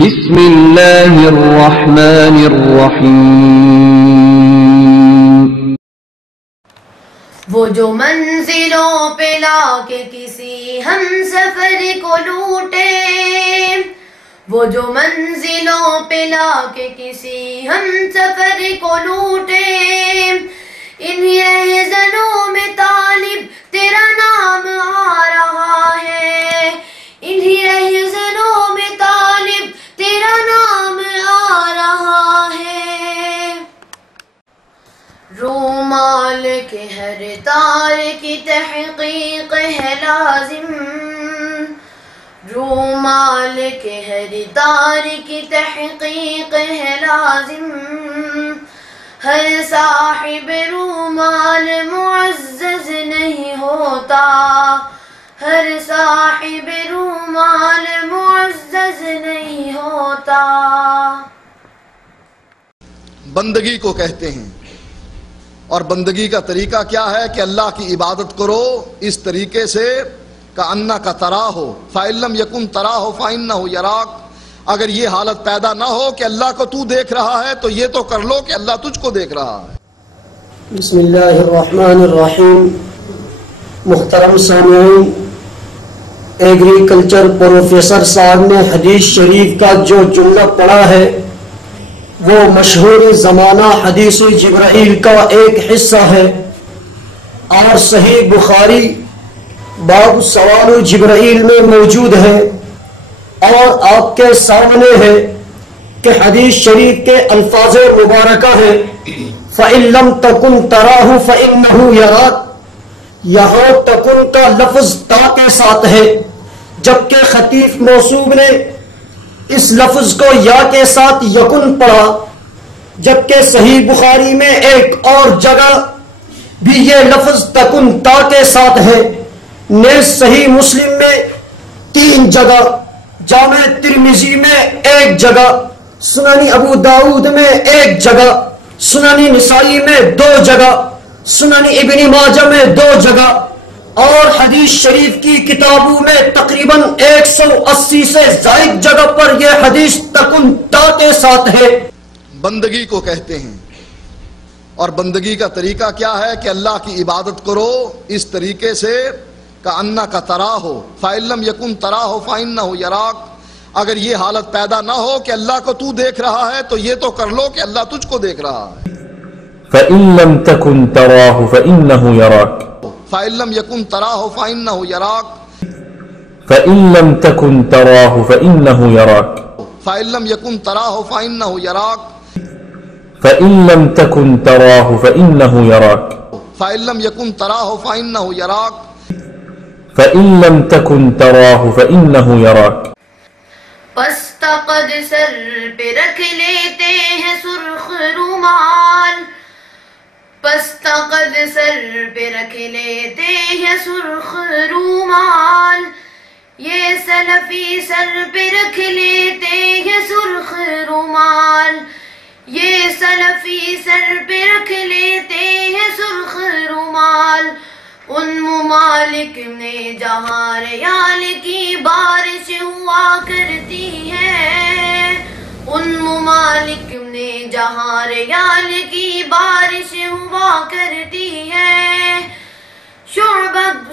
بسم اللہ الرحمن الرحیم۔ وہ جو منزلوں پہ لا کے کسی ہم سفر کو لوٹے، وہ جو منزلوں پہ لا کے کسی ہم سفر کو لوٹے، انہی رہزنوں میں طالب تیرا نام آ رہا ہے، انہی رہزنوں میں طالب تیرا نام آ رہا ہے۔ رومال کے ہر تار کی تحقیق ہے لازم، رومال کے ہر تار کی تحقیق ہے لازم، ہر صاحب رومال معزز نہیں ہوتا، ہر صاحب رومال معزز نہیں ہوتا۔ بندگی کو کہتے ہیں، اور بندگی کا طریقہ کیا ہے کہ اللہ کی عبادت کرو اس طریقے سے کأنک تراہ فإن لم یکن تراہ فإنہ یراک۔ اگر یہ حالت پیدا نہ ہو کہ اللہ کو تو دیکھ رہا ہے تو یہ تو کر لو کہ اللہ تجھ کو دیکھ رہا ہے۔ بسم اللہ الرحمن الرحیم۔ محترم سامعین، ایگریکلچر پروفیسر صاحب نے حدیث شریف کا جو جملہ پڑھا ہے وہ مشہور زمانہ حدیث جبرائیل کا ایک حصہ ہے، اور صحیح بخاری باب سوال جبرائیل میں موجود ہے، اور آپ کے سامنے ہے کہ حدیث شریف کے الفاظ مبارکہ ہیں فَإِن لَمْ تَكُنْ تَرَاهُ فَإِنَّهُ يَرَاكَ۔ یہاں تکن کا لفظ تا کے ساتھ ہے، جبکہ خطیب موصوب نے اس لفظ کو یا کے ساتھ یکن پڑھا، جبکہ صحیح بخاری میں ایک اور جگہ بھی یہ لفظ تکن تا کے ساتھ ہے، نیز صحیح مسلم میں 3 جگہ، جامع ترمذی میں 1 جگہ، سنن ابو داؤد میں 1 جگہ، سنن نسائی میں 2 جگہ، سنن ابن ماجہ میں 2 جگہ، اور حدیث شریف کی کتابوں میں تقریباً 180 سے زائد جگہ پر یہ حدیث تکن تا کے ساتھ ہے۔ بندگی کو کہتے ہیں، اور بندگی کا طریقہ کیا ہے کہ اللہ کی عبادت کرو اس طریقے سے کأنک تراہ فإن لم یکن تراہ فإنہ یراک۔ اگر یہ حالت پیدا نہ ہو کہ اللہ کو تو دیکھ رہا ہے تو یہ تو کر لو کہ اللہ تجھ کو دیکھ رہا ہے۔ فإن لم تكن تراه فإنه يراك، فإن لم یکن تراہ فإنہ یراک، فإن لم تكن تراه فإنه يراك، فإن لم یکن تراہ فإنہ یراک، فإن لم تكن تراه فإنه يراك، فإن لم یکن تراہ فإنہ یراک، فإن لم تكن تراه فإنه يراك۔ پس تقد سر پہ رکھ لیتے ہیں سرخ رومال، پس تقد سر پہ رکھ لیتے ہیں سرخ رومال، یہ سلفی سر پہ رکھ لیتے ہیں سرخ رومال، یہ سلفی سر پہ رکھ لیتے ہیں سرخ رومال۔ ان ممالک میں جہاں ریال کی بارش ہوا کرتی ہے، ان ممالک میں جہاں ریال کی بارش ہوا کرتی ہے،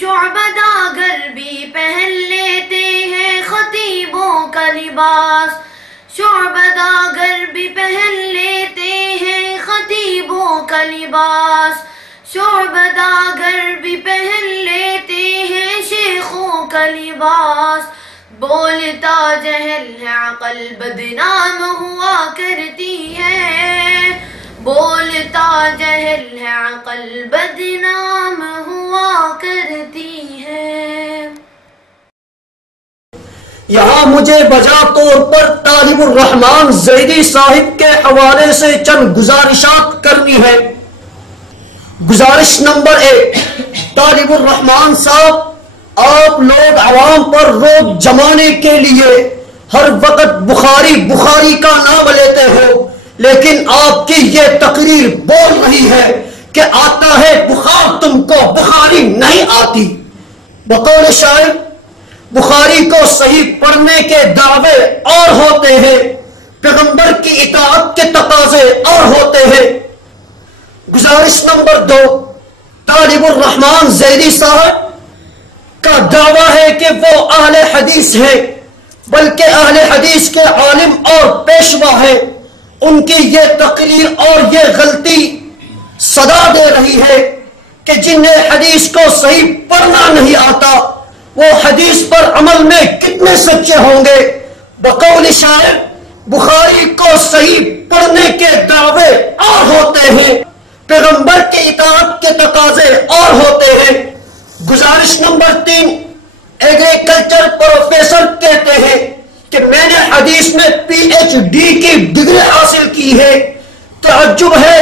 شعبداگر بھی پہن لیتے ہیں خطیبوں کا لباس، شعبداگر بھی پہن لیتے ہیں خطیبوں کا لباس، شعبداگر بھی پہن لیتے ہیں شیخوں کا لباس، بولتا جہل ہے عقل بدنام ہوا کرتی ہے، بولتا جہل ہے عقل بدنام ہوا کرتی ہے۔ یہاں مجھے بجا طور پر طالب الرحمن زیدی صاحب کے حوالے سے چند گزارشات کرنی ہے۔ گزارش نمبر 1، طالب الرحمن صاحب، آپ لوگ عوام پر روب جمانے کے لیے ہر وقت بخاری بخاری کا نام لیتے ہو، لیکن آپ کی یہ تقریر بول رہی ہے کہ آتا ہے بخار، تم کو بخاری نہیں آتی۔ بقول شاعر بخاری کو صحیح پڑھنے کے دعوے اور ہوتے ہیں، پیغمبر کی اطاعت کے تقاضے اور ہوتے ہیں۔ گزارش نمبر 2، طالب الرحمان زیدی صاحب کا دعویٰ ہے کہ وہ اہل حدیث ہے، بلکہ اہل حدیث کے عالم اور پیشوا ہے۔ ان کی یہ تقریر اور یہ غلطی صدا دے رہی ہے کہ جنہیں حدیث کو صحیح پڑھنا نہیں آتا وہ حدیث پر عمل میں کتنے سچے ہوں گے۔ بقول شاعر، بخاری کو صحیح پڑھنے کے دعوے اور ہوتے ہیں، پیغمبر کی اطاعت کے تقاضے اور ہوتے ہیں۔ گزارش نمبر 3، ایگریکلچر پروفیسر کہتے ہیں کہ میں نے حدیث میں PhD کی ڈگری حاصل کی ہے۔ تعجب ہے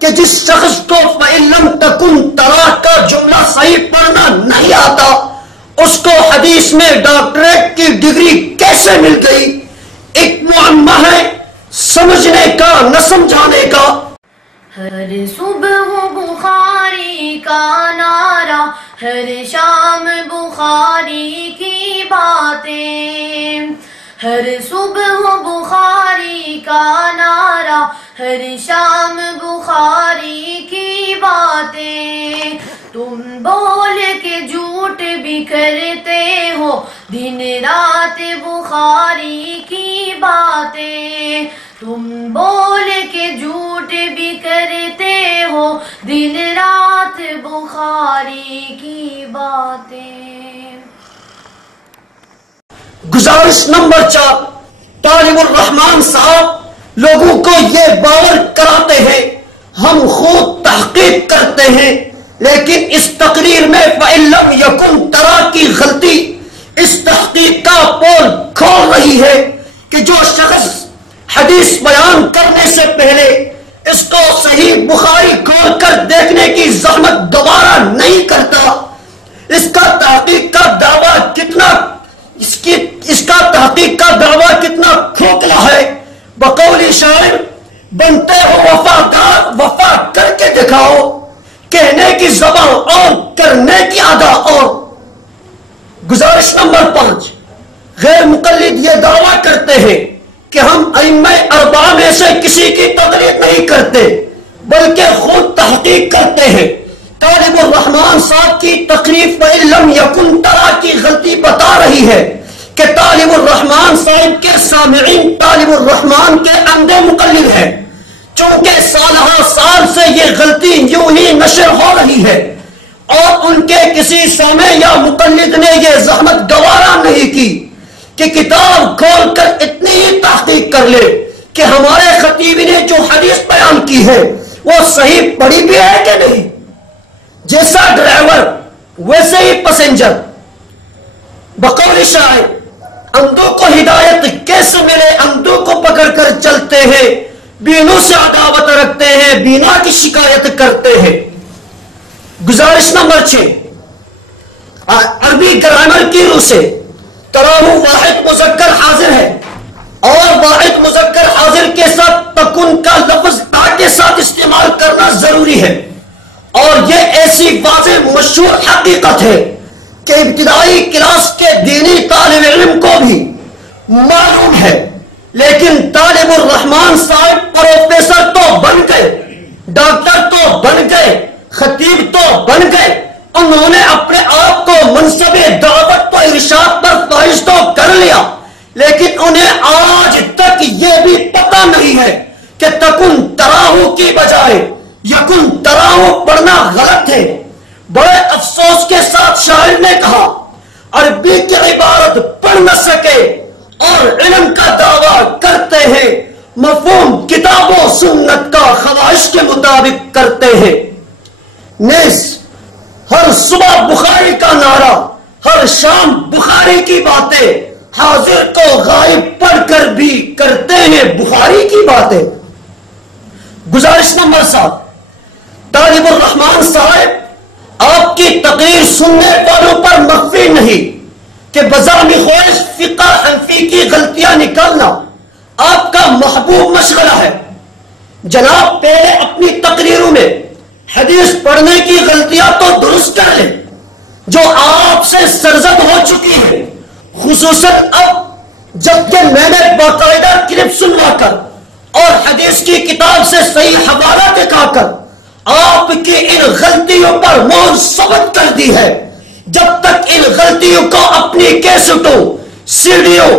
کہ جس شخص کو فَإِن لَّمْ تَكُن تَرَاهُ کا جملہ صحیح پڑھنا نہیں آتا اس کو حدیث میں ڈاکٹریٹ کی ڈگری کیسے مل گئی؟ ایک معمہ ہے سمجھنے کا نہ سمجھانے کا۔ ہر صبح بخاری کا نعرہ، ہر شام بخاری کی باتیں، ہر صبح بخاری کا نعرہ، ہر شام بخاری کی باتیں۔ تم بول کے جھوٹ بھی کرتے ہو، دن رات بخاری کی باتیں۔ تم بول کے جھوٹ بھی کرتے ہو، دن رات بخاری کی باتیں۔ گزارش نمبر 4، طالب الرحمان صاحب لوگوں کو یہ باور کراتے ہیں ہم خود تحقیق کرتے ہیں، لیکن اس تقریر میں فَإِن لَّمْ يَكُن تَرَاهُ کی غلطی اس تحقیق کا پول کھول رہی ہے کہ جو شخص حدیث بیان کرنے سے پہلے اس کو صحیح بخاری کھول کر دیکھنے کی زحمت دوبارہ نہیں کرتا، اس کا تحقیق کا دعویٰ کتنا کھوکھلا ہے۔ بقول شاعر، بنتے ہو وفادار وفا کر کے دکھاؤ، کہنے کی زبان اور کرنے کی ادا اور۔ گزارش نمبر 5، غیر مقلد یہ دعویٰ کرتے ہیں کہ ہم ائمہ اربعہ میں سے کسی کی تقلید نہیں کرتے بلکہ خود تحقیق کرتے ہیں۔ طالب الرحمان صاحب کی تقریر فَإِن لَّمْ يَكُن تَرَاهُ کی غلطی بتا رہی ہے کہ طالب الرحمان صاحب کے سامعین طالب الرحمان کے اندھے مقلد ہیں، چونکہ سالہ سال سے یہ غلطی یوں ہی نشر ہو رہی ہے اور ان کے کسی سامع یا مقلد نے یہ زحمت گوارا نہیں کی کہ کتاب کھول کر اتنی ہی تحقیق کر لے کہ ہمارے خطیب نے جو حدیث بیان کی ہے وہ صحیح پڑھی بھی ہے کہ نہیں۔ جیسا ڈرائیور ویسے ہی پیسنجر۔ بقول شاعر، اندھوں کو ہدایت کیسے ملے، اندھوں کو پکڑ کر چلتے ہیں، بینوں سے عداوت رکھتے ہیں، بینا کی شکایت کرتے ہیں۔ گزارش نمبر 6، عربی گرامر کی روح سے تراہو واحد مذکر حاضر ہے اور واحد مذکر حاضر کے ساتھ تکن کا لفظ تا کے ساتھ استعمال کرنا ضروری ہے، اور یہ ایسی واضح مشہور حقیقت ہے کہ ابتدائی کلاس کے دینی طالب علم کو بھی معلوم ہے، لیکن طالب الرحمان صاحب پروفیسر تو بن گئے، ڈاکٹر تو بن گئے، خطیب تو بن گئے، انہوں نے اپنے آپ کو منصب دعوت و ارشاد پر فائز تو کر لیا، لیکن انہیں آج تک یہ بھی پتہ نہیں ہے کہ تکن تراہو کی بجائے یکن تراہو پڑھنا غلط ہے۔ بڑے افسوس کے ساتھ شاعر نے کہا، عربی کی عبارت پڑھ نہ سکے اور علم کا دعویٰ کرتے ہیں، مفہوم کتاب و سنت کا خواہش کے مطابق کرتے ہیں۔ نیز ہر صبح بخاری کا نعرہ، ہر شام بخاری کی باتیں، حاضر کو غائب پڑھ کر بھی کرتے ہیں بخاری کی باتیں۔ گزارش نمبر 7، طالب الرحمان صاحب آپ کی تقریر سننے والوں پر مخفی نہیں کہ بزامی خواہش فقہ حنفی کی غلطیاں نکالنا آپ کا محبوب مشغلہ ہے۔ جناب پہلے اپنی تقریروں میں حدیث پڑھنے کی غلطیاں تو درست کر لیں جو آپ سے سرزد ہو چکی ہے، خصوصاً اب جبکہ میں نے باقاعدہ کلپ سنوا کر اور حدیث کی کتاب سے صحیح حوالہ دکھا کر آپ کی ان غلطیوں پر مہر ثبت کر دی ہے، جب تک ان غلطیوں کو اپنی کیسٹوں، سیڈیوں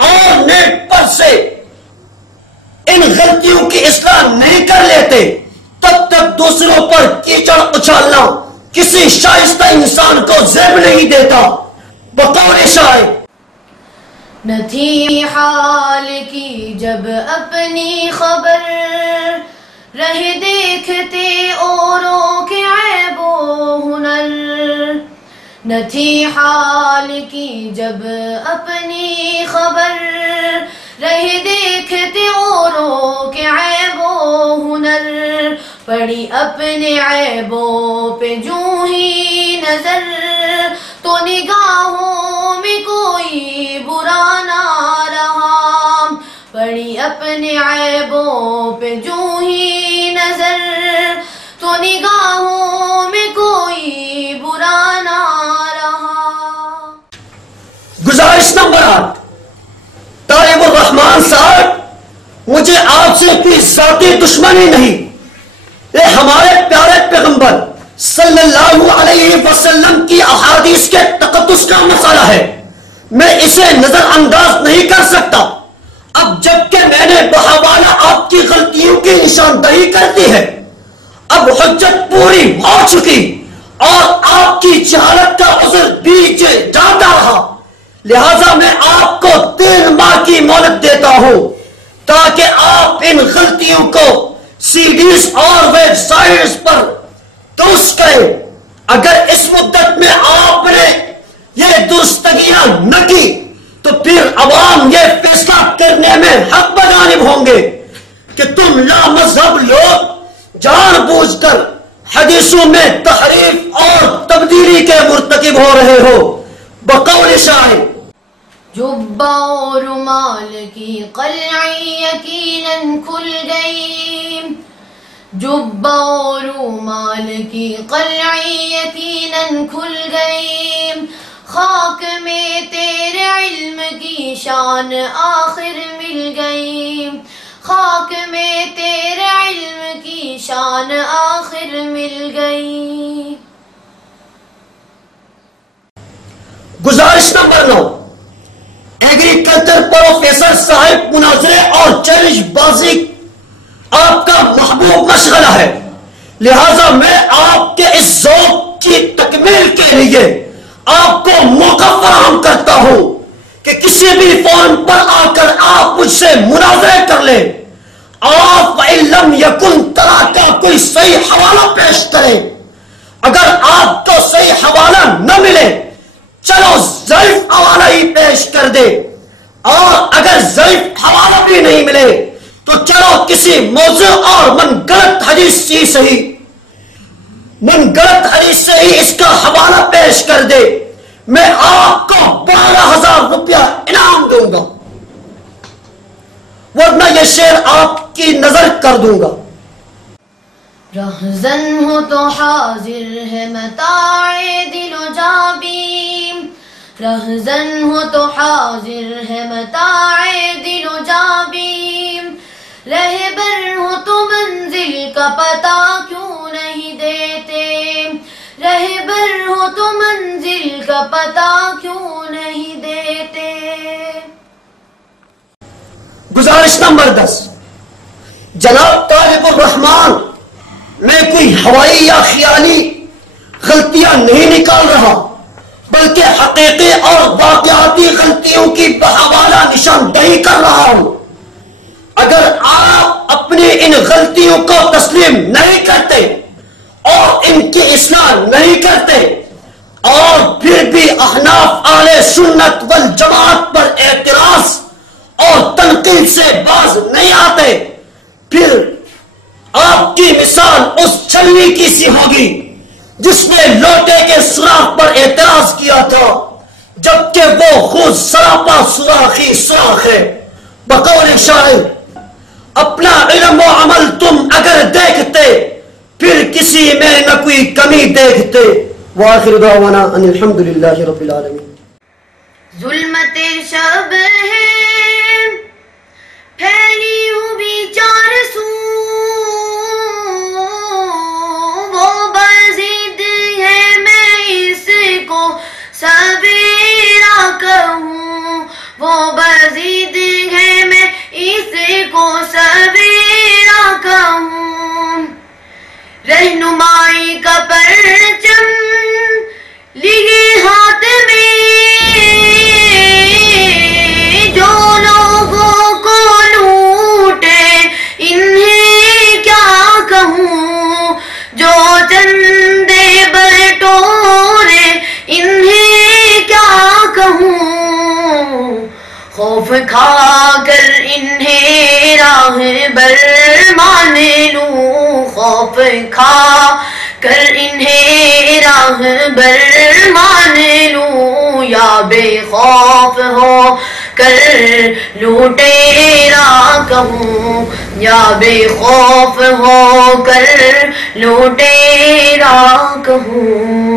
اور نیٹ پر سے ان غلطیوں کی اصلاح نہیں کر لیتے، تب تک دوسروں پر کیچڑ اچھالنا کسی شائستہ انسان کو زیب نہیں دیتا۔ بطور شاعر نہ تھی حال کی جب اپنی خبر، رہ دیکھتے اوروں کے عیب و ہنر، نہ تھی حال کی جب اپنی خبر، رہ دیکھتے اوروں کے عیب و ہنر، پڑی اپنے عیبوں پہ جو ہی نظر، تو نگاہوں میں کوئی برا نہ رہا، پڑی اپنے عیبوں پہ جو ہی نظر، تو نگاہوں میں کوئی برا نہ رہا۔ گزارش نمبر 8، طالب الرحمان صاحب، مجھے آپ سے کوئی ذاتی دشمنی نہیں، یہ ہمارے پیارے پیغمبر صلی اللہ علیہ وسلم کی احادیث کے تقدس کا مسئلہ ہے، میں اسے نظر انداز نہیں کر سکتا۔ اب جبکہ میں نے بحوالہ آپ کی غلطیوں کی نشاندہی کر دی ہے، اب حجت پوری ہو چکی اور آپ کی جہالت کا عذر بھی جاتا رہا، لہذا میں آپ کو 3 ماہ کی مہلت دیتا ہوں تاکہ آپ ان غلطیوں کو سی ڈیز اور ویب سائٹس پر درست کریں۔ اگر اس مدت میں آپ نے یہ درستگیاں نہ کی تو پھر عوام یہ فیصلہ کرنے میں حق بجانب ہوں گے کہ تم لامذہب لوگ جان بوجھ کر حدیثوں میں تحریف اور تبدیلی کے مرتکب ہو رہے ہو۔ بقول شاعر جبہ و رومال کی قلعی یقیناً کھل گئی، جبہ و رومال کی قلعی یقیناً کھل گئی، خاک میں تیرے علم کی شان آخر مل گئی، خاک میں تیرے علم کی شان آخر مل گئی۔ گزارش نمبر 9، ایگریکلچر پروفیسر صاحب، مناظرے اور چیلنج بازی آپ کا محبوب مشغلہ ہے، لہذا میں آپ کے اس ذوق کی تکمیل کے لیے آپ کو موقع فراہم کرتا ہوں کہ کسی بھی فورم پر آ کر آپ مجھ سے مناظرے کر لیں۔ آپ وَإِلَّمْ يَكُنْ تَرَا کا کوئی صحیح حوالہ پیش کریں، اگر آپ کو صحیح حوالہ نہ ملے چلو ضعیف حوالہ ہی پیش کر دے، اور اگر ضعیف حوالہ بھی نہیں ملے تو چلو کسی موضوع اور من گڑت حدیث سے ہی اس کا حوالہ پیش کر دے، میں آپ کو 12,000 روپیہ انعام دوں گا، ورنہ یہ شعر آپ کی نظر کر دوں گا۔ رہزن ہو تو حاضر ہے متاع دل و جابی، رہزن ہو تو حاضر ہے متاع دل و جابی، رہبر ہو تو منزل کا پتہ کیوں نہیں دیتے، رہبر ہو تو منزل کا پتہ کیوں نہیں دیتے۔ گزارش نمبر 10، جناب طالب الرحمان، میں کوئی ہوائی یا خیالی غلطیاں نہیں نکال رہا، بلکہ حقیقی اور واقعاتی غلطیوں کی بحوالہ نشاندہی کر رہا ہوں۔ اگر آپ اپنی ان غلطیوں کو تسلیم نہیں کرتے اور ان کی اصلاح نہیں کرتے اور پھر بھی احناف اہل سنت والجماعت پر اعتراض اور تنقید سے باز نہیں آتے، پھر آپ کی مثال اس چھلنی کی سی ہوگی جس نے لوٹے کے سوراخ پر اعتراض کیا تھا، جبکہ وہ خود سراپا سوراخی سوراخ ہے۔ بقول شاعر اپنا علم و عمل تم اگر دیکھتے پھر کسی میں نہ کوئی کمی دیکھتے۔ وآخر دعوانا ان الحمدللہ رب العالمین۔ ظلمت شب ہے پھیلی ہوئی چار سو، وہ بضد ہے میں اس کو سویرا کہوں، وہ بضد ہے میں اس کو سویرا کہوں، رہنمائی کا پرچم لیے ہاتھ میں، جو لوگوں کو لوٹے انہیں کیا کہوں، جو چندے بٹورے انہیں کیا کہوں، خوف کھا کر انہیں راہ بر مان لوں، خوف کھا کر انہیں راہ بر مان لوں، یا بے خوف ہو کر لوٹیرا کہوں، یا بے خوف ہو کر لوٹیرا کہوں۔